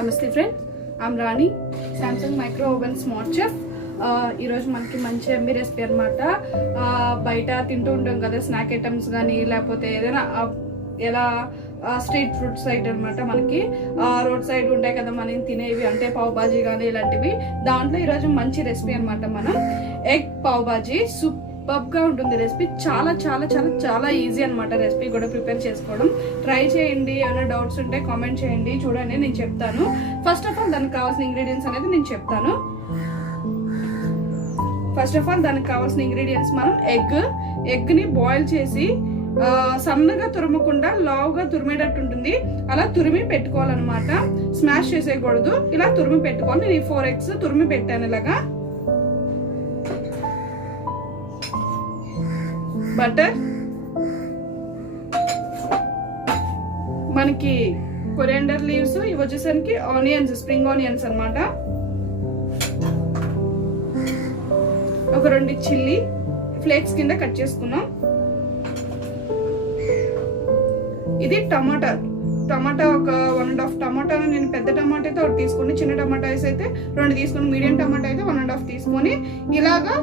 నమస్తే friend, I'm Rani, Samsung micro oven smart chef. ఈరోజు మనకి మంచి ఎమ్మి రెసిపీ అనమాట. బయట తింటూ ఉంటాం కదా స్నాక్ ఐటమ్స్ కానీ లేకపోతే ఏదైనా ఎలా స్ట్రీట్ ఫుడ్ సైడ్ అనమాట. మనకి రోడ్ సైడ్ ఉంటాయి కదా మనం తినేవి, అంటే పావ్ బాజీ కానీ ఇలాంటివి. దాంట్లో ఈరోజు మంచి రెసిపీ అనమాట. మనం ఎగ్ పావ్ బాజీ సూపర్గా ఉంటుంది రెసిపీ. చాలా చాలా చాలా చాలా ఈజీ అనమాట రెసిపీ కూడా ప్రిపేర్ చేసుకోవడం. ట్రై చేయండి. ఏమైనా డౌట్స్ ఉంటే కామెంట్ చేయండి, చూడండి నేను చెప్తాను. ఫస్ట్ ఆఫ్ ఆల్ దానికి కావాల్సిన ఇంగ్రీడియంట్స్ అనేది నేను చెప్తాను. ఫస్ట్ ఆఫ్ ఆల్ దానికి కావాల్సిన ఇంగ్రీడియంట్స్, మనం ఎగ్ని బాయిల్ చేసి సన్నగా తురమకుండా లావుగా తురిమేటట్టు ఉంటుంది, అలా తురిమి పెట్టుకోవాలన్నమాట. స్మాష్ చేసేయకూడదు, ఇలా తురిమి పెట్టుకోవాలి. నేను 4 eggs తురిమి పెట్టాను ఇలాగా. బటర్, మనకి కొరియాండర్ లీవ్స్, ఇవి వచ్చేసరికి ఆనియన్స్, స్ప్రింగ్ ఆనియన్స్ అన్నమాట. ఒక 2 చిల్లీ ఫ్లేక్స్ కింద కట్ చేసుకున్నాం. ఇది టమాటా ఒక 1.5 టమాటా. నేను పెద్ద టమాటా అయితే 1 తీసుకుని, చిన్న టమాటాస్ అయితే 2 తీసుకుని, మీడియం టమాటా అయితే 1.5 తీసుకొని ఇలాగా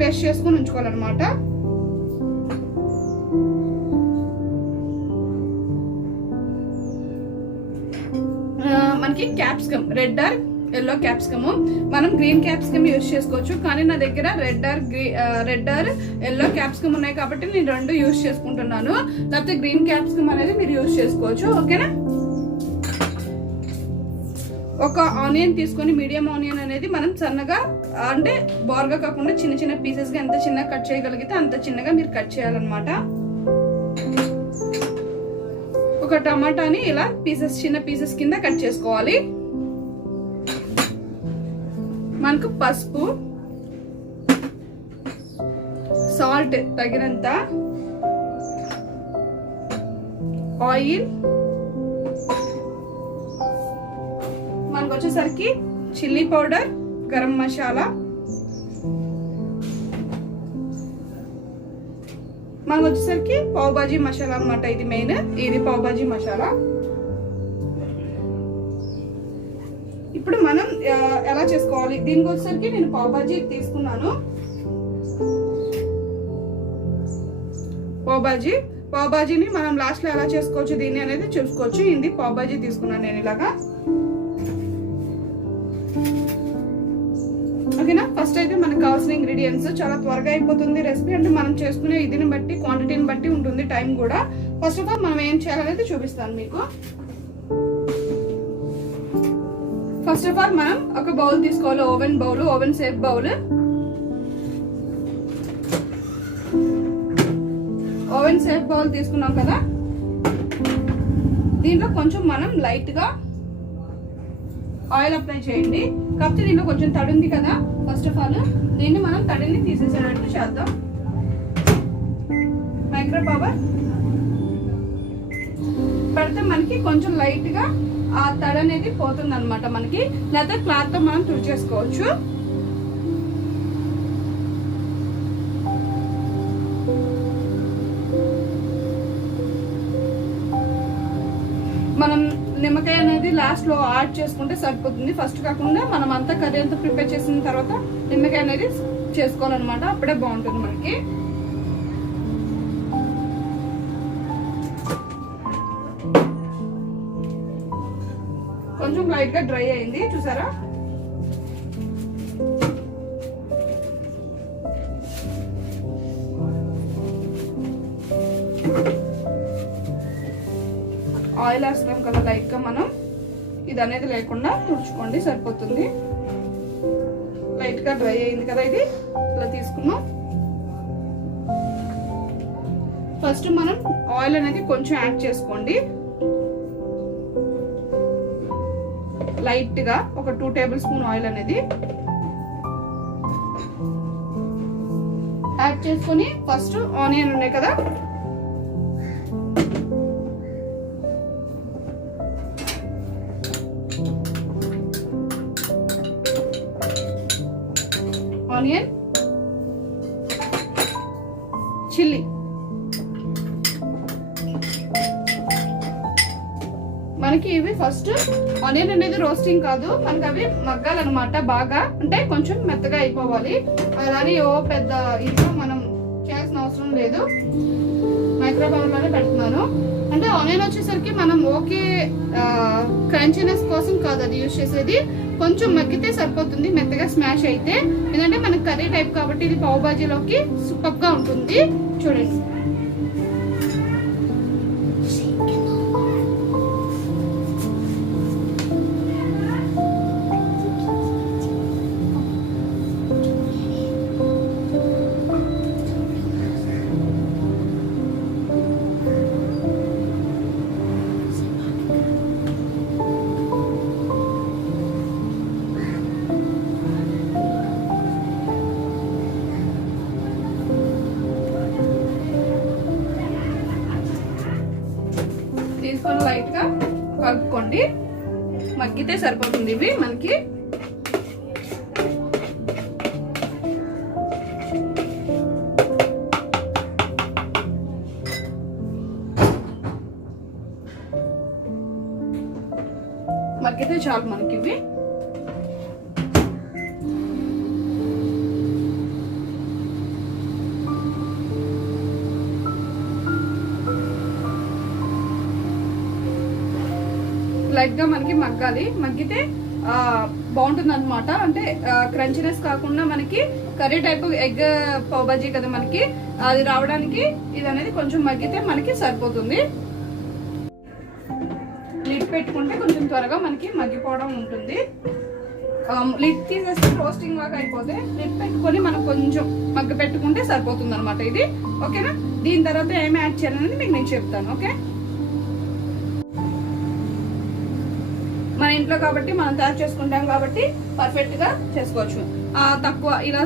పేస్ట్ చేసుకుని ఉంచుకోవాలన్నమాట. మనకి capsicum, red or yellow capsicum. మనం గ్రీన్ క్యాప్సికమ్ యూజ్ చేసుకోవచ్చు, కానీ నా దగ్గర రెడ్ ఆర్ ఎల్లో క్యాప్సికమ్ ఉన్నాయి కాబట్టి నేను 2 యూజ్ చేసుకుంటున్నాను. లేకపోతే గ్రీన్ క్యాప్సికమ్ అనేది మీరు యూజ్ చేసుకోవచ్చు. ఓకేనా? ఒక ఆనియన్ తీసుకొని, మీడియం ఆనియన్ అనేది మనం సన్నగా, అంటే బార్గా కాకుండా చిన్న చిన్న పీసెస్ గా ఎంత చిన్నగా కట్ చేయగలిగితే అంత చిన్నగా మీరు కట్ చేయాలన్నమాట. ఒక టమాటాని ఇలా చిన్న పీసెస్ కింద కట్ చేసుకోవాలి. మనకు పసుపు, సాల్ట్ తగినంత, ఆయిల్, మనకు వచ్చేసరికి చిల్లీ పౌడర్, గరం మసాలా, మనకు వచ్చేసరికి పావ్ బాజీ మసాలా అనమాట. ఇది మెయిన్, ఇది పావ్ బాజీ మసాలా. ఇప్పుడు మనం ఎలా చేసుకోవాలి దీనికి వచ్చేసరికి, నేను పావ్ బాజీ పావ్ బాజీని మనం లాస్ట్ లో ఎలా చేసుకోవచ్చు దీన్ని అనేది చూసుకోవచ్చు. ఇది పావ్ బాజీ తీసుకున్నాను నేను ఇలాగా. ఓకేనా? ఫస్ట్ అయితే మనకు కావాల్సిన ఇంగ్రీడియంట్స్, చాలా త్వరగా అయిపోతుంది రెసిపీ. అంటే మనం చేసుకునే ఇదిని బట్టి, క్వాంటిటీని బట్టి ఉంటుంది టైం కూడా. ఫస్ట్ ఆఫ్ ఆల్ మనం ఏం చేయాలనేది చూపిస్తాను మీకు. ఫస్ట్ ఆఫ్ ఆల్ మనం ఒక బౌల్ తీసుకోవాలి, oven safe bowl. Oven safe bowl తీసుకున్నాం కదా, దీంట్లో కొంచెం మనం లైట్ గా ఆయిల్ అప్లై చేయండి. కాకపోతే దీంట్లో కొంచెం తడి ఉంది కదా, ఫస్ట్ ఆఫ్ ఆల్ దీన్ని మనం తడిని తీసేసేటట్టు చేద్దాం. మైక్రో పవర్ పెడితే మనకి కొంచెం లైట్ గా ఆ తడి అనేది పోతుంది అనమాట మనకి. లేదా క్లాత్ తో మనం తుడిచేసుకోవచ్చు. మనం నిమ్మకాయ అనేది లాస్ట్ లో యాడ్ చేసుకుంటే సరిపోతుంది. ఫస్ట్ కాకుండా మనం అంతా కర్రీ అంతా ప్రిపేర్ చేసిన తర్వాత నిమ్మకాయ అనేది చేసుకోవాలన్నమాట. అప్పుడే బాగుంటుంది మనకి. కొంచెం లైట్ గా డ్రై అయింది, చూసారా? ఆయిల్ వేస్తాం కదా లైట్ గా, మనం ఇది అనేది లేకుండా తుడుచుకోండి, సరిపోతుంది. లైట్ గా డ్రై అయింది కదా, ఇది ఇలా తీసుకున్నాం. ఫస్ట్ మనం ఆయిల్ అనేది కొంచెం యాడ్ చేసుకోండి. లైట్ గా ఒక 2 టేబుల్ స్పూన్ ఆయిల్ అనేది యాడ్ చేసుకొని, ఫస్ట్ ఆనియన్ ఉన్నాయి కదా, ఆనియన్, చిల్లీ, మనకి మనకి ఇవి ఫస్ట్ ఆనియన్ అనేది రోస్టింగ్ కాదు, మనకి అవి మగ్గాలన్నమాట బాగా, అంటే కొంచెం మెత్తగా అయిపోవాలి. అలానే ఓ పెద్ద ఇంట్లో మనం చేయాల్సిన అవసరం లేదు, మైక్రోవేవ్ లోనే పెడుతున్నాను. అంటే ఆనియన్ వచ్చేసరికి మనం ఓకే క్రంచీనెస్ కోసం కాదు అది యూజ్ చేసేది, కొంచెం మగ్గితే సరిపోతుంది మెత్తగా స్మాష్ అయితే. ఎందుకంటే మనకి కర్రీ టైప్ కాబట్టి ఇది పావ్ బాజీలోకి సూపర్ గా ఉంటుంది. చూడండి తీసుకొని లైట్ గా కలుపుకోండి, మగ్గితే సరిపోతుంది ఇవి మనకి. మగ్గితే చాలు మనకి ఇవి. లైట్ గా మనకి మగ్గాలి, మగ్గితే బాగుంటుంది అనమాట. అంటే క్రంచినెస్ కాకుండా మనకి curry type egg pav bhaji కదా మనకి, అది రావడానికి ఇది అనేది కొంచెం మగ్గితే మనకి సరిపోతుంది. లిడ్ పెట్టుకుంటే కొంచెం త్వరగా మనకి మగ్గిపోవడం ఉంటుంది. లిడ్ తీసేస్తే రోస్టింగ్ లాగా అయిపోతే లిడ్ పెట్టుకొని మనం కొంచెం మగ్గ పెట్టుకుంటే సరిపోతుంది అనమాట ఇది. ఓకేనా, దీని తర్వాత ఏమి యాడ్ చేయాలనేది మీకు నేను చెప్తాను. ఓకే, మన ఇంట్లో కాబట్టి మనం తయారు చేసుకుంటాం కాబట్టి పర్ఫెక్ట్ గా చేసుకోవచ్చు. తక్కువ ఇలా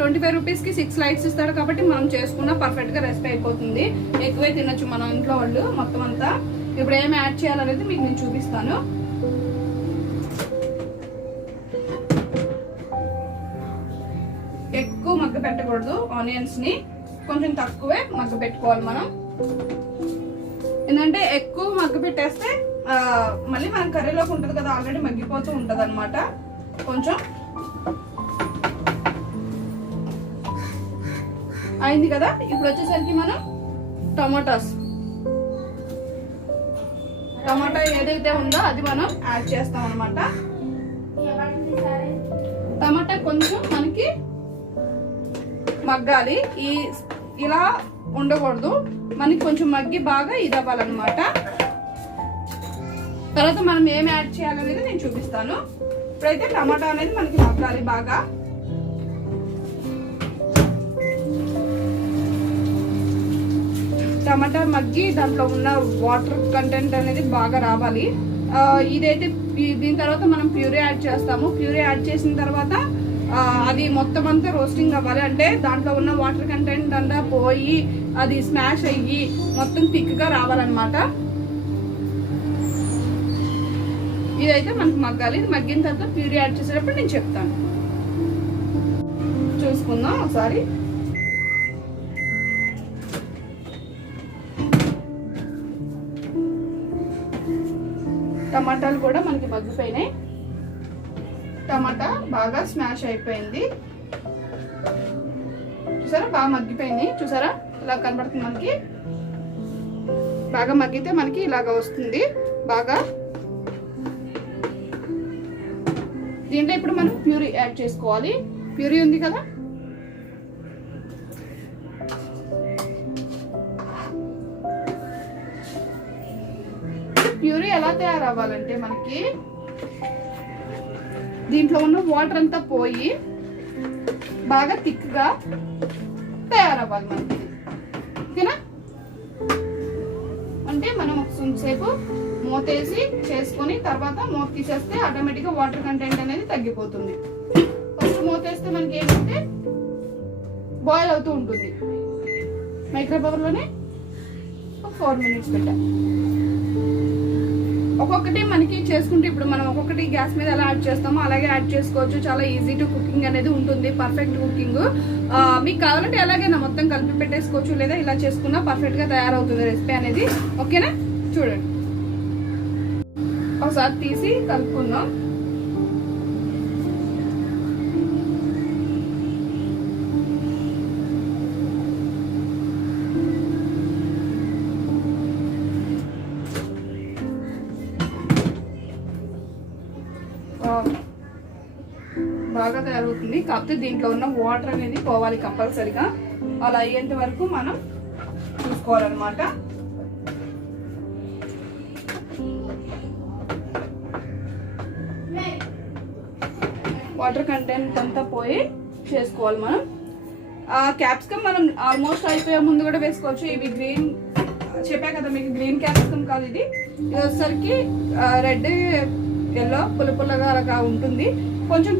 25 రూపీస్ కి 6 లైట్స్ ఇస్తాడు కాబట్టి మనం చేసుకున్న పర్ఫెక్ట్ గా రెసిపీ అయిపోతుంది. ఎక్కువే తినొచ్చు మనం ఇంట్లో వాళ్ళు మొత్తం అంతా. ఇప్పుడు ఏమి యాడ్ చేయాలనేది మీకు నేను చూపిస్తాను. ఎక్కువ మగ్గ పెట్టకూడదు, ఆనియన్స్ ని కొంచెం తక్కువే మగ్గ పెట్టుకోవాలి మనం. ఎందుకంటే ఎక్కువ మగ్గ పెట్టేస్తే మళ్ళీ మన కర్రీలోకి ఉంటుంది కదా, ఆల్రెడీ మగ్గిపోతూ ఉంటుంది అనమాట. కొంచెం అయింది కదా. ఇప్పుడు వచ్చేసరికి మనం టమాటా ఏదైతే ఉందో అది మనం యాడ్ చేస్తాం అనమాట. టమాటా కొంచెం మనకి మగ్గాలి, ఇలా ఉండకూడదు, మనకి కొంచెం మగ్గి బాగా ఇది అవ్వాలన్నమాట. తర్వాత మనం ఏం యాడ్ చేయాలనేది నేను చూపిస్తాను. ఇప్పుడైతే టమాటా అనేది మనకి మగ్గాలి బాగా. టమాటా మగ్గి దాంట్లో ఉన్న వాటర్ కంటెంట్ అనేది బాగా రావాలి. ఇదైతే దీని తర్వాత మనం ప్యూరీ యాడ్ చేస్తాము. ప్యూరీ యాడ్ చేసిన తర్వాత అది మొత్తం అంతా రోస్టింగ్ అవ్వాలి, అంటే దాంట్లో ఉన్న వాటర్ కంటెంట్ అంతా పోయి అది స్మాష్ అయ్యి మొత్తం థిక్ గా రావాలన్నమాట. ఇదైతే మనకు మగ్గాలి. ఇది మగ్గిన తర్వాత ప్యూరీ యాడ్ చేసేటప్పుడు నేను చెప్తాను. చూసుకుందాం ఒకసారి. టమాటాలు కూడా మనకి మగ్గిపోయినాయి, టమాటా బాగా స్మాష్ అయిపోయింది. చూసారా, బాగా మగ్గిపోయింది. చూసారా, ఇలా కనబడుతుంది మనకి. బాగా మగ్గితే మనకి ఇలాగా వస్తుంది బాగా. దీంట్లో ఇప్పుడు మనం ప్యూరీ యాడ్ చేసుకోవాలి. ప్యూరీ ఉంది కదా, ప్యూరీ ఎలా తయారవ్వాలంటే మనకి దీంట్లో ఉన్న వాటర్ అంతా పోయి బాగా థిక్ గా తయారవ్వాలి మనకి. ఓకేనా, అంటే మనం కొంచెంసేపు మూతేసి చేసుకొని తర్వాత మూత తీసేస్తే ఆటోమేటిక్గా వాటర్ కంటెంట్ అనేది తగ్గిపోతుంది. ఫస్ట్ మూతేస్తే మనకి ఏంటంటే బాయిల్ అవుతూ ఉంటుంది. మైక్రోవేవ్ లోనే 4 మినిట్స్ పెట్టాలి. ఒక్కొక్కటి మనకి చేసుకుంటే ఇప్పుడు మనం ఒక్కొక్కటి గ్యాస్ మీద ఎలా యాడ్ చేస్తామో అలాగే యాడ్ చేసుకోవచ్చు. చాలా ఈజీ టు కుకింగ్ అనేది ఉంటుంది, పర్ఫెక్ట్ కుకింగ్. మీకు కావాలంటే ఎలాగైనా మొత్తం కలిపి పెట్టేసుకోవచ్చు, లేదా ఇలా చేసుకున్నా పర్ఫెక్ట్ గా తయారవుతుంది రెసిపీ అనేది. ఓకేనా, చూడండి. ఒకసారి తీసి కలుపుకుందాం. బాగా తయారవుతుంది. కాకపోతే దీంట్లో ఉన్న వాటర్ అనేది పోవాలి కంపల్సరిగా. అలా అయ్యేంత వరకు మనం చూసుకోవాలన్నమాట. వాటర్ కంటెంట్ అంతా పోయి చేసుకోవాలి మనం. క్యాప్సికమ్ మనం ఆల్మోస్ట్ అయిపోయే ముందు కూడా వేసుకోవచ్చు. ఇవి గ్రీన్ చెప్పా కదా మీకు, గ్రీన్ క్యాప్సికమ్ కాదు ఇది. ఇది వచ్చేసరికి రెడ్ ఎల్లో పుల్లగా అలాగా ఉంటుంది. కొంచెం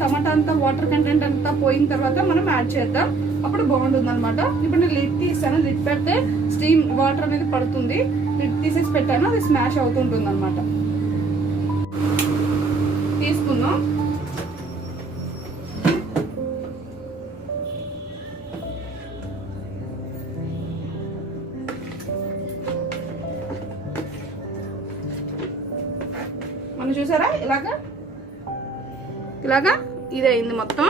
టమాటా అంతా వాటర్ కంటెంట్ అంతా పోయిన తర్వాత మనం యాడ్ చేద్దాం, అప్పుడు బాగుంటుంది అనమాట. ఇప్పుడు నేను లిడ్ తీసాను. లిడ్ పెడితే స్టీమ్ వాటర్ అనేది పడుతుంది. లిడ్ తీసేసి పెట్టాను, అది స్మాష్ అవుతుంటుంది అనమాట. తీసుకుందాం. మనం చూసారా ఇలాగా ఇది అయింది మొత్తం.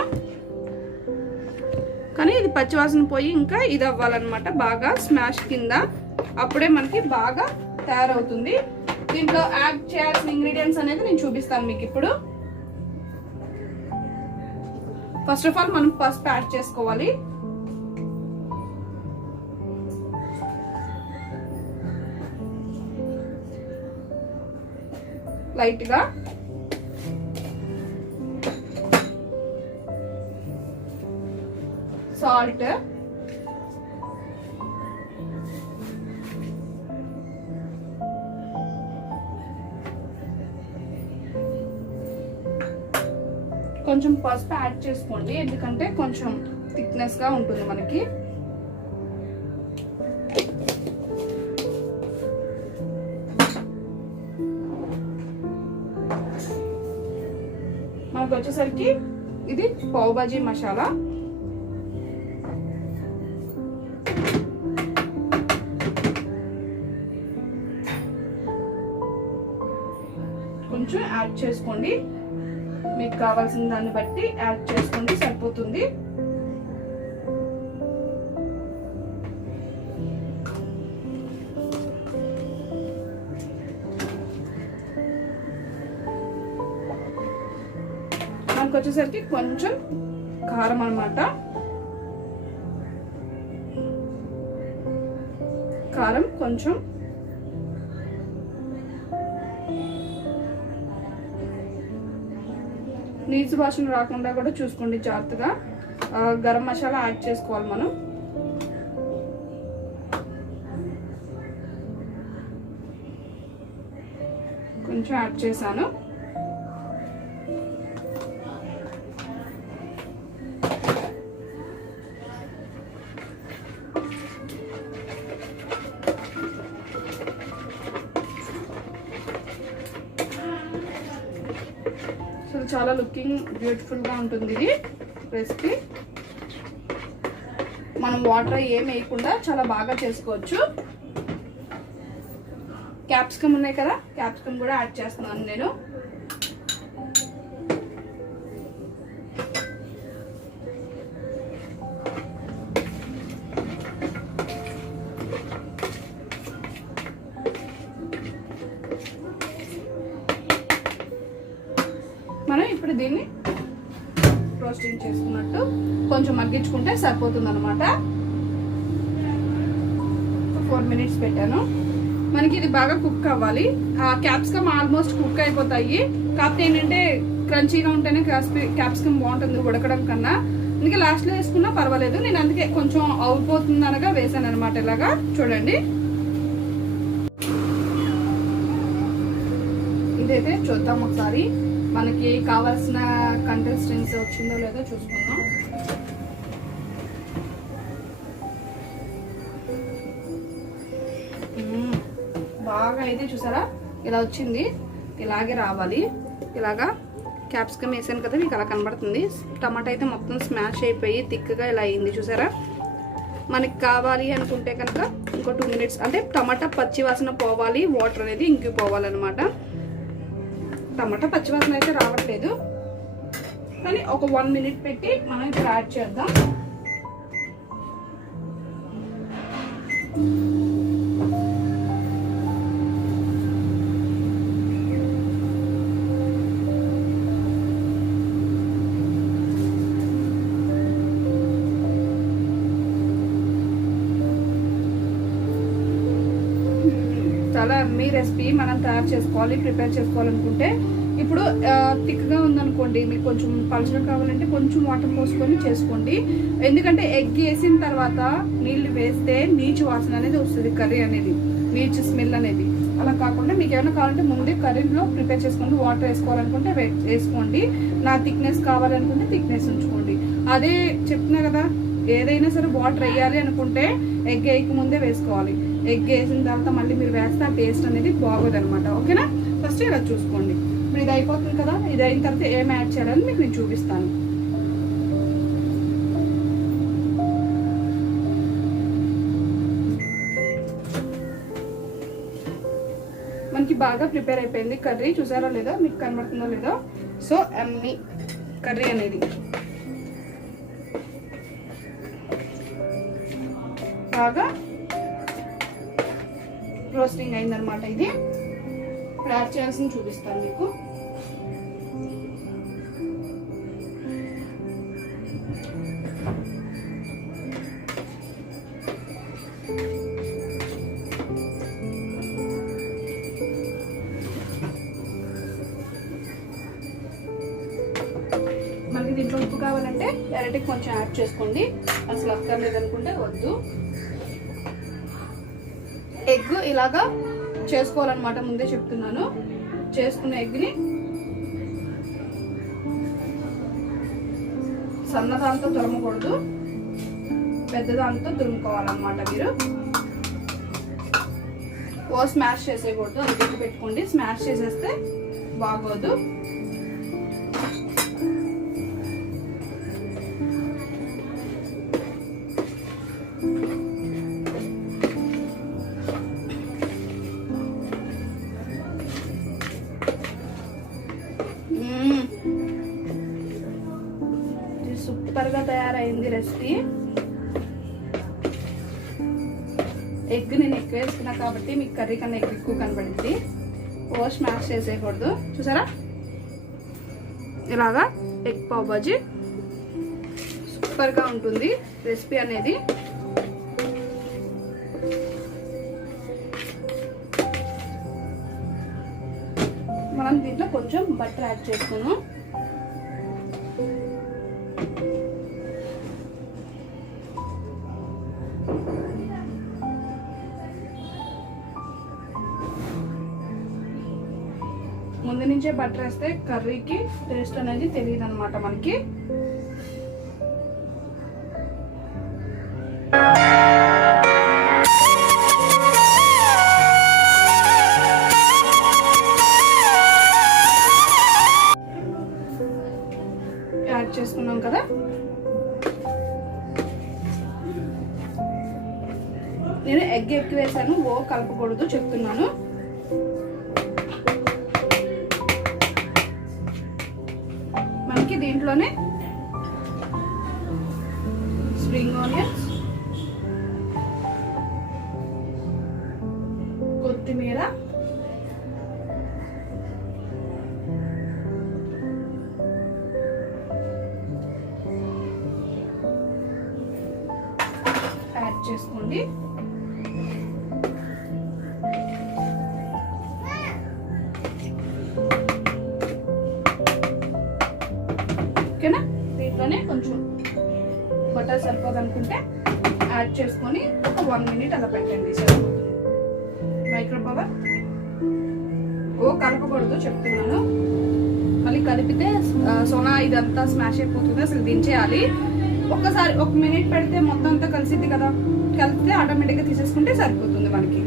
కానీ ఇది పచ్చివాసన పోయి ఇంకా ఇది అవ్వాలన్నమాట, బాగా స్మాష్ కింద. అప్పుడే మనకి బాగా తయారవుతుంది. దీంట్లో యాడ్ చేయాల్సిన ఇంగ్రీడియంట్స్ అనేది నేను చూపిస్తాను మీకు ఇప్పుడు. ఫస్ట్ ఆఫ్ ఆల్ మనం పసుపు యాడ్ చేసుకోవాలి. లైట్ గా సాల్ట్, కొంచెం పసుపు యాడ్ చేసుకోండి, ఎందుకంటే కొంచెం థిక్నెస్ గా ఉంటుంది మనకి. మనకు వచ్చేసరికి ఇది పావ్ భాజీ మసాలా. కొంచెం యాడ్ చేసుకోండి, మీకు కావాల్సిన దాన్ని బట్టి యాడ్ చేసుకోండి, సరిపోతుంది. మనకు వచ్చేసరికి కొంచెం కారం అన్నమాట. కారం కొంచెం, నీచు వాసన రాకుండా కూడా చూసుకోండి జాగ్రత్తగా. గరం మసాలా యాడ్ చేసుకోవాలి మనం. కొంచెం యాడ్ చేశాను. చాలా లుకింగ్ బ్యూటిఫుల్ గా ఉంటుంది ఇది రెసిపీ. మనం వాటర్ ఏం వేయకుండా చాలా బాగా చేసుకోవచ్చు. క్యాప్సికమ్ ఉన్నాయి కదా, క్యాప్సికమ్ కూడా యాడ్ చేస్తున్నాను నేను. మనం ఇప్పుడు దీన్ని రోస్టింగ్ చేసుకున్నట్టు కొంచెం మగ్గించుకుంటే సరిపోతుంది అనమాట. 4 minutes పెట్టాను. మనకి ఇది బాగా కుక్ అవ్వాలి. క్యాప్సికమ్ ఆల్మోస్ట్ కుక్ అయిపోతాయి. కాకపోతే ఏంటంటే క్రంచీగా ఉంటేనే క్యాప్సికమ్ బాగుంటుంది ఉడకడం కన్నా. అందుకే లాస్ట్లో వేసుకున్నా పర్వాలేదు. నేను అందుకే కొంచెం అవుపోతుంది అనగా వేసాను అనమాట. ఇలాగా చూడండి. ఇదైతే చూద్దాం ఒకసారి, మనకి కావాల్సిన కన్సిస్టెన్సీ వచ్చిందో లేదో చూసుకుందాం. బాగా అయితే చూసారా ఇలా వచ్చింది. ఇలాగే రావాలి. ఇలాగా క్యాప్సికమ్ వేసాను కదా, మీకు అలా కనబడుతుంది. టమాటా అయితే మొత్తం స్మాష్ అయిపోయి థిక్గా ఇలా అయింది చూసారా. మనకి కావాలి అనుకుంటే కనుక ఇంకో 2 minutes, అంటే టమాటా పచ్చి వాసన పోవాలి, వాటర్ అనేది ఇంకిపోవాలన్నమాట. టమాటా పచ్చివాసన అయితే రావట్లేదు, కానీ ఒక 1 మినిట్ పెట్టి మనం ఇప్పుడు యాడ్ చేద్దాం. చాలా మీ రెసిపీ మనం తయారు చేసుకోవాలి, ప్రిపేర్ చేసుకోవాలనుకుంటే. ఇప్పుడు థిక్గా ఉందనుకోండి, మీకు కొంచెం పలుచగా కావాలంటే కొంచెం వాటర్ పోసుకొని చేసుకోండి. ఎందుకంటే ఎగ్ వేసిన తర్వాత నీళ్ళు వేస్తే నీచు వాసన అనేది వస్తుంది, కర్రీ అనేది నీచు స్మెల్ అనేది. అలా కాకుండా మీకు ఏమైనా కావాలంటే ముందే కర్రీలో ప్రిపేర్ చేసుకోండి. వాటర్ వేసుకోవాలనుకుంటే వేసుకోండి, నా థిక్నెస్ కావాలనుకుంటే థిక్నెస్ ఉంచుకోండి. అదే చెప్తున్నా కదా, ఏదైనా సరే వాటర్ వేయాలి అనుకుంటే ఎగ్ వేయక ముందే వేసుకోవాలి. ఎగ్ వేసిన తర్వాత మళ్ళీ మీరు వేస్తే ఆ టేస్ట్ అనేది బాగోదు అనమాట. ఓకేనా? ఫస్ట్ ఇలా చూసుకోండి. ఇప్పుడు ఇది అయిపోతుంది కదా, ఇది అయిన తర్వాత ఏం యాడ్ చేయాలని మీకు నేను చూపిస్తాను. మనకి బాగా ప్రిపేర్ అయిపోయింది కర్రీ, చూసారో లేదో, మీకు కనబడుతుందో లేదో. సో ఎమ్మీ కర్రీ అనేది బాగా రోస్టింగ్ అయిందనమాట. ఇది ఇప్పుడు యాడ్ చేయాల్సింది చూపిస్తాను మీకు. మనకి దీంట్లో ఉప్పు కావాలంటే డైరెక్ట్గా కొంచెం యాడ్ చేసుకోండి, అసలు అక్కర్లేదనుకుంటే వద్దు. ఎగ్ ఇలాగా చేసుకోవాలన్నమాట, ముందే చెప్తున్నాను. చేసుకున్న ఎగ్ని సన్నదాంతో తురమకూడదు, పెద్దదాంతో తురుముకోవాలన్నమాట. మీరు స్మాష్ చేసేయకూడదు, అది గుర్తు పెట్టుకోండి. స్మాష్ చేసేస్తే బాగోదు. సూపర్గా తయారైంది రెసిపీ. ఎగ్ నేను ఎక్కువ వేసుకున్నా కాబట్టి మీకు కర్రీ కన్నా ఎగ్ ఎక్కువ కనబడింది. స్మాష్ చేసేయకూడదు. చూసారా, ఇలాగా ఎగ్ పావ్ బాజీ సూపర్గా ఉంటుంది రెసిపీ అనేది. మనం దీంట్లో కొంచెం బటర్ యాడ్ చేసుకున్నాం. ముందు నుంచే బటర్ వేస్తే కర్రీకి టేస్ట్ అనేది తెలియదు అనమాట మనకి. యాడ్ చేసుకున్నాం కదా, నేను ఎగ్ ఎక్కువ వేసాను, కలపకూడదు చెప్తున్నాను. మనకి దీంట్లోనే స్ప్రింగ్ ఆనియన్స్, కొత్తిమీర, యాడ్ చేసుకోండి. ఓకేనా? దీంట్లోనే కొంచెం బటర్ సరిపోదు అనుకుంటే యాడ్ చేసుకొని ఒక 1 మినిట్ అలా పెట్టండి, సరిపోతుంది. మైక్రోపవర్ కలపకూడదు చెప్తున్నాను. మళ్ళీ కలిపితే సోనా ఇదంతా స్మాష్ అయిపోతుంది, అసలు దించేయాలి. ఒక్కసారి 1 మినిట్ పెడితే మొత్తం అంతా కలిసిద్ది కదా, కలిపితే ఆటోమేటిక్గా తీసేసుకుంటే సరిపోతుంది మనకి.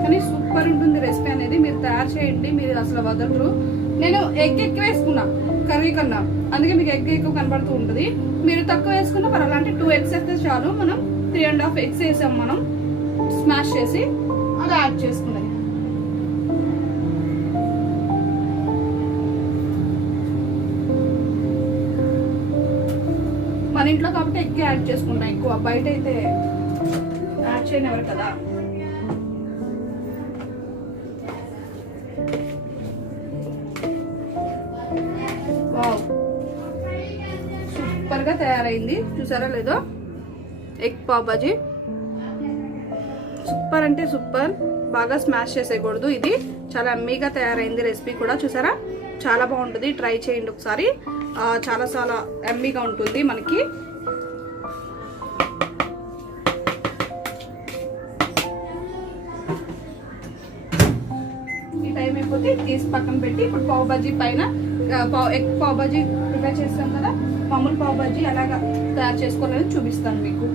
కానీ సూపర్ ఉంటుంది రెసిపీ అనేది, మీరు తయారు చేయండి, మీరు అసలు వదలరు. నేను ఎగ్ ఎక్కువ వేసుకున్నా కర్రీ కన్నా, అందుకే మీకు ఎగ్ ఎక్కువ కనబడుతూ ఉంటుంది. మీరు తక్కువ వేసుకున్నా పర్వాలేదు, అంటే 2 eggs అయితే చాలు. మనం 3.5 eggs వేసాం మనం, స్మాష్ చేసి అలా యాడ్ చేసుకున్నది. మన ఇంట్లో కాబట్టి ఎక్కువ యాడ్ చేసుకుంటాం, ఎక్కువ బయట అయితే యాడ్ చేయనివ్వరు కదా. వావ్, సూపర్ గా తయారైంది, చూసారా లేదో ఎగ్ పావ్ బాజీ. సూపర్ అంటే సూపర్, బాగా స్మాష్ చేసేయకూడదు. ఇది చాలా అమ్మీగా తయారైంది రెసిపీ కూడా, చూసారా చాలా బాగుంటుంది. ట్రై చేయండి ఒకసారి, చాలా చాలా ఎమ్మీగా ఉంటుంది మనకి. ఈ టైం అయిపోతే తీసి పక్కన పెట్టి ఇప్పుడు పావ్ బాజీ పైన ఎగ్ పావ్ బాజీ ప్రిపేర్ చేస్తాం కదా, మామూలు పావ్ బాజీ ఎలాగా తయారు చేసుకోవాలని చూపిస్తాను మీకు.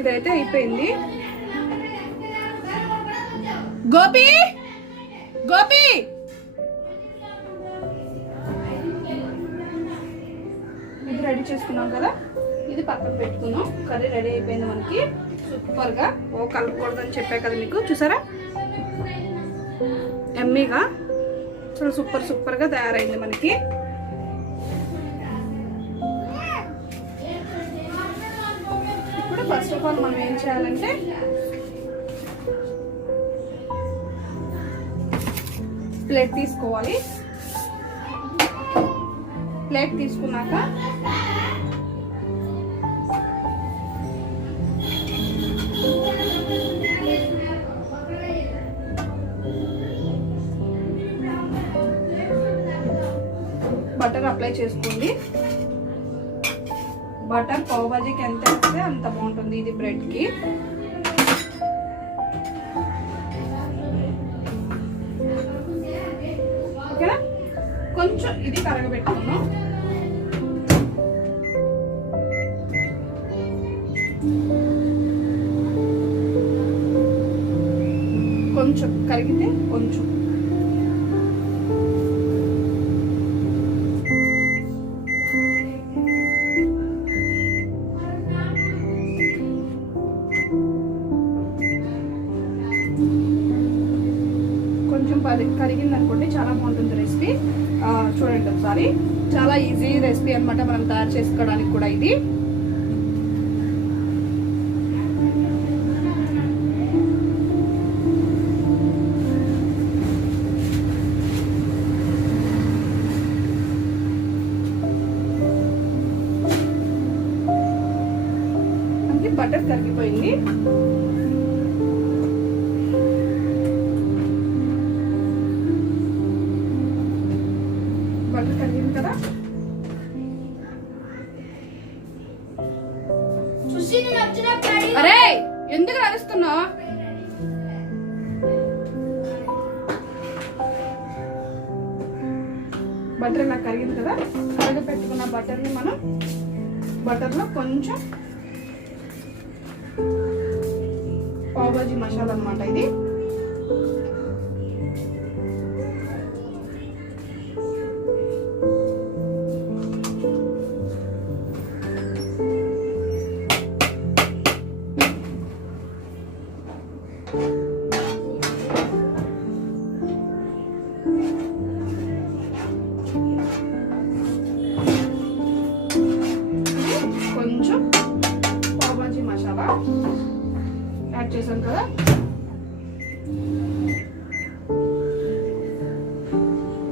ఇదైతే అయిపోయింది. గోపి గోపి ఇది రెడీ చేసుకున్నాం కదా, ఇది పక్కన పెట్టుకున్నాం. కర్రీ రెడీ అయిపోయింది మనకి సూపర్ గా. కలుపుకూడదని చెప్పా కదా మీకు, చూసారా ఎమ్మీగా చాలా సూపర్ సూపర్ గా తయారైంది మనకి. ఫస్ట్ ఆఫ్ ఆల్ మనం ఏం చేయాలంటే ప్లేట్ తీసుకోవాలి. ప్లేట్ తీసుకున్నాక బటర్ అప్లై చేసుకోండి. బటర్ పావ్ బాజీకి ఎంత వేస్తే అంత బాగుంటుంది ఇది బ్రెడ్ కి. ఓకేనా, కొంచెం ఇది కరగబెట్టుకున్నాం. కొంచెం కరిగితే కొంచెం కరిగింది అనుకోండి, చాలా బాగుంటుంది రెసిపీ. చూడండి ఒకసారి, చాలా ఈజీ రెసిపీ అనమాట మనం తయారు చేసుకోవడానికి కూడా ఇది. మనకి బటర్ కరిగిపోయింది. కలిగింది కదా, అరే ఎందుకు నడుస్తున్నావు? బటర్ ఇలా కరిగింది కదా, కరగ పెట్టుకున్న బటర్ని మనం బటర్లో కొంచెం పావ్ బాజీ మసాలా అన్నమాట ఇది. కొంచెం పావ్ బాజీ మసాలా యాడ్ చేసాం కదా,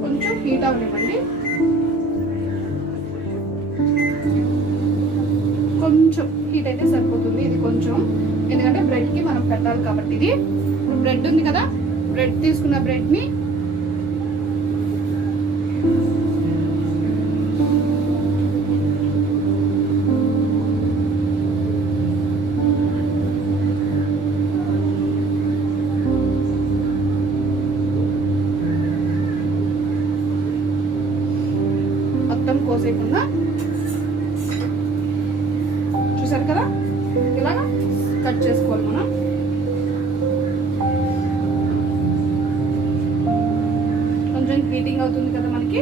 కొంచెం హీట్ అవ్వనివ్వండి. కొంచెం హీట్ అయితే సరిపోతుంది ఇది కొంచెం, ఎందుకంటే బ్రెడ్కి మనం పెట్టాలి కాబట్టి. ఇది ఇప్పుడు బ్రెడ్ ఉంది కదా, బ్రెడ్ తీసుకున్న బ్రెడ్ని మొత్తం కోసేయకుండా, చూసారు కదా ఇలాగా కట్ చేసుకోవాలి మనం. ఓవెన్ హీటింగ్ అవుతుంది కదా మనకి.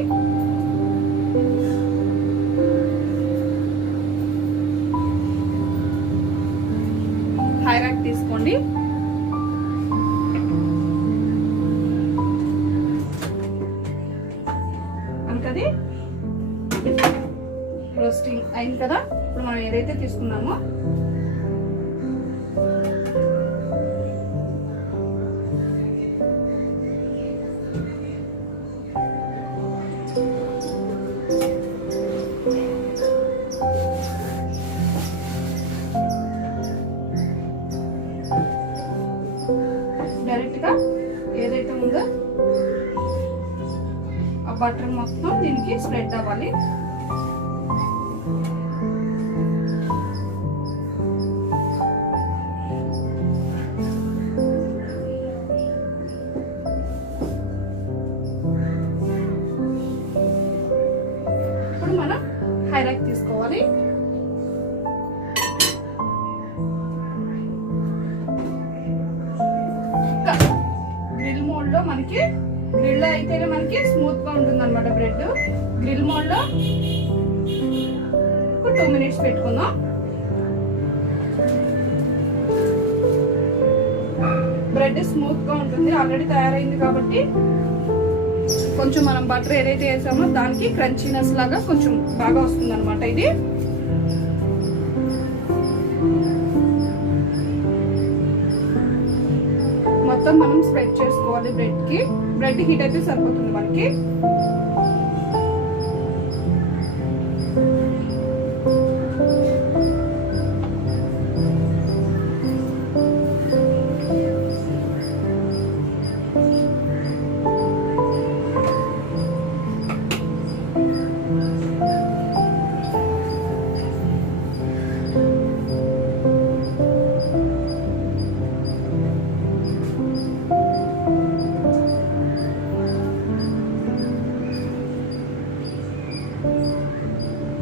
హై ర్యాక్ తీసుకోండి. అంతది రోస్టింగ్ అయింది కదా. ఇప్పుడు మనం ఏదైతే తీసుకున్నామో డైరెక్ట్గా ఏదైతే ఉందో ఆ బటర్ మొత్తం దీనికి స్ప్రెడ్ అవ్వాలి. ఇప్పుడు మనం హై ర్యాక్ తీసుకోవాలి. గ్రిల్ మోడ్ లో మనకి గ్రిల్ అయితేనే మనకి స్మూత్ గా ఉంటుంది అనమాట బ్రెడ్. గ్రిల్ మోడ్ లో 2 minutes పెట్టుకుందాం. బ్రెడ్ స్మూత్ గా ఉంటుంది, ఆల్రెడీ తయారైంది కాబట్టి. కొంచెం మనం బటర్ ఏదైతే వేసామో దానికి క్రంచీనెస్ లాగా కొంచెం బాగా వస్తుంది అనమాట ఇది. మొత్తం మనం స్ప్రెడ్ చేసుకోవాలి బ్రెడ్ కి. బ్రెడ్ హీట్ అయితే సరిపోతుంది మనకి.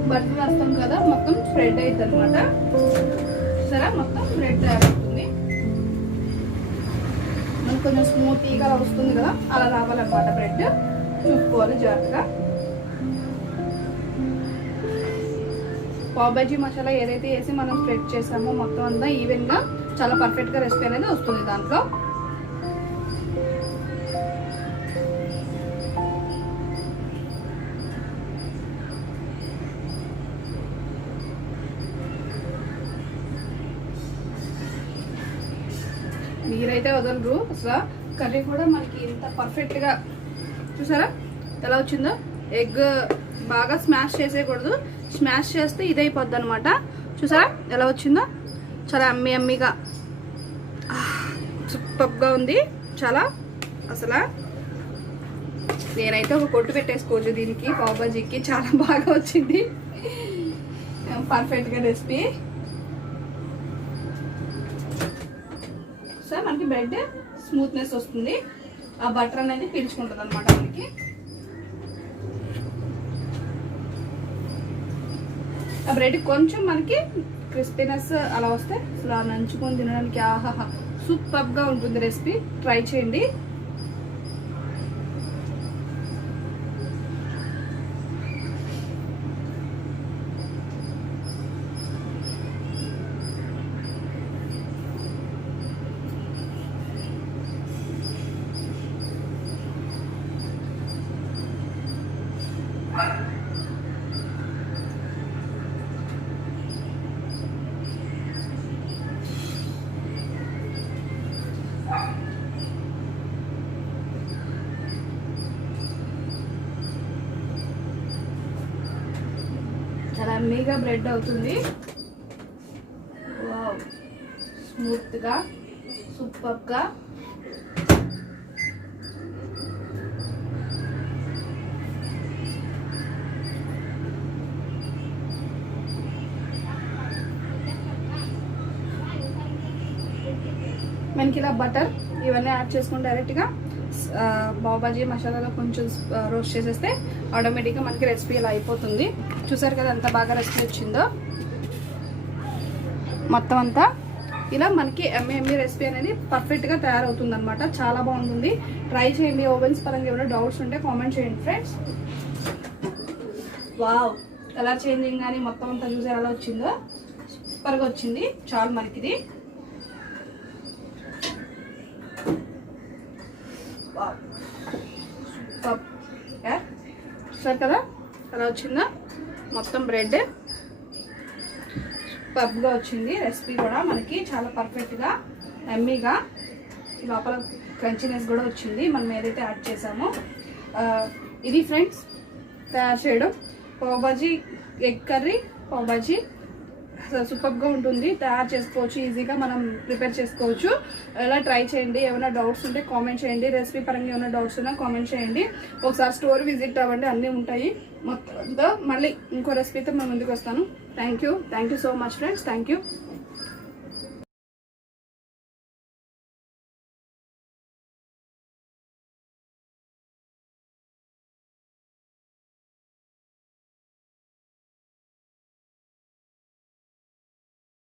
బటర్ వేస్తాం కదా, మొత్తం స్ప్రెడ్ అవుతుంది అనమాట. సరే, మొత్తం బ్రెడ్ తయారవుతుంది. మనకు కొంచెం స్మూతీగా వస్తుంది కదా, అలా రావాలన్నమాట. బ్రెడ్ చూసుకోవాలి జాగ్రత్తగా. పావ్ భాజీ మసాలా ఏదైతే వేసి మనం స్ప్రెడ్ చేసామో మొత్తం అంతా ఈవెన్ గా చాలా పర్ఫెక్ట్ గా రెసిపీ అనేది వస్తుంది దాంట్లో. మీరైతే వదలరు అసలు. కర్రీ కూడా మనకి ఇంత పర్ఫెక్ట్ గా చూసారా ఎలా వచ్చిందో. ఎగ్ బాగా స్మాష్ చేసేయకూడదు, స్మాష్ చేస్తే ఇదైపోద్ది అనమాట. చూసారా ఎలా వచ్చిందో, చాలా అమ్మీగా సూపర్గా ఉంది చాలా. అసలు నేనైతే ఒక కొట్టు పెట్టేసుకోవచ్చు దీనికి, పావ్ భాజీకి. చాలా బాగా వచ్చింది పర్ఫెక్ట్గా రెసిపీ. మనకి బ్రెడ్ స్మూత్నెస్ వస్తుంది, ఆ బటర్ అనేది పీల్చుకుంటుంది అనమాట మనకి. ఆ బ్రెడ్ కొంచెం మనకి క్రిస్పీనెస్ అలా వస్తే అసలు నంచుకొని తినడానికి ఆహాహా సూపర్గా ఉంటుంది రెసిపీ. ట్రై చేయండి. చాలా అమ్మీగా బ్రెడ్ అవుతుంది. వావ్, స్మూత్గా సూపర్గా. మనకి ఇలా బటర్ ఇవన్నీ యాడ్ చేసుకుని డైరెక్ట్గా పావ్ భాజీ మసాలాలో కొంచెం రోస్ట్ చేసేస్తే ఆటోమేటిక్గా మనకి రెసిపీ ఇలా అయిపోతుంది. చూసారు కదా ఎంత బాగా రెసిపీ వచ్చిందో. మొత్తం అంతా ఇలా మనకి ఎమ్మె రెసిపీ అనేది పర్ఫెక్ట్గా తయారవుతుంది అనమాట. చాలా బాగుంటుంది, ట్రై చేయండి. ఓవెన్స్ పరంగా ఏమైనా డౌట్స్ ఉంటే కామెంట్ చేయండి ఫ్రెండ్స్. వావ్, కలర్ చేంజింగ్ కానీ మొత్తం అంతా చూసారు ఎలా వచ్చిందో, సూపర్గా వచ్చింది. చాలా మనకి ఇది సూపర్ కదా, ఎలా వచ్చిందో మొత్తం బ్రెడ్ పబ్గా వచ్చింది. రెసిపీ కూడా మనకి చాలా పర్ఫెక్ట్గా ఎమ్మీగా, లోపల క్రంచీనెస్ కూడా వచ్చింది మనం ఏదైతే యాడ్ చేసామో. ఇది ఫ్రెండ్స్ తయారు చేయడం. పావ్ బాజీ, ఎగ్ కర్రీ, పావ్ బాజీ సూపర్గా ఉంటుంది, తయారు చేసుకోవచ్చు, ఈజీగా మనం ప్రిపేర్ చేసుకోవచ్చు. ఎలా ట్రై చేయండి. ఏమైనా డౌట్స్ ఉంటే కామెంట్ చేయండి. రెసిపీ పరంగా ఏమైనా డౌట్స్ ఉన్నా కామెంట్ చేయండి. ఒకసారి స్టోర్ విజిట్ అవ్వండి, అన్నీ ఉంటాయి మొత్తం. మళ్ళీ ఇంకో రెసిపీతో మేము ముందుకు వస్తాను. Thank you so much friends. Thank you.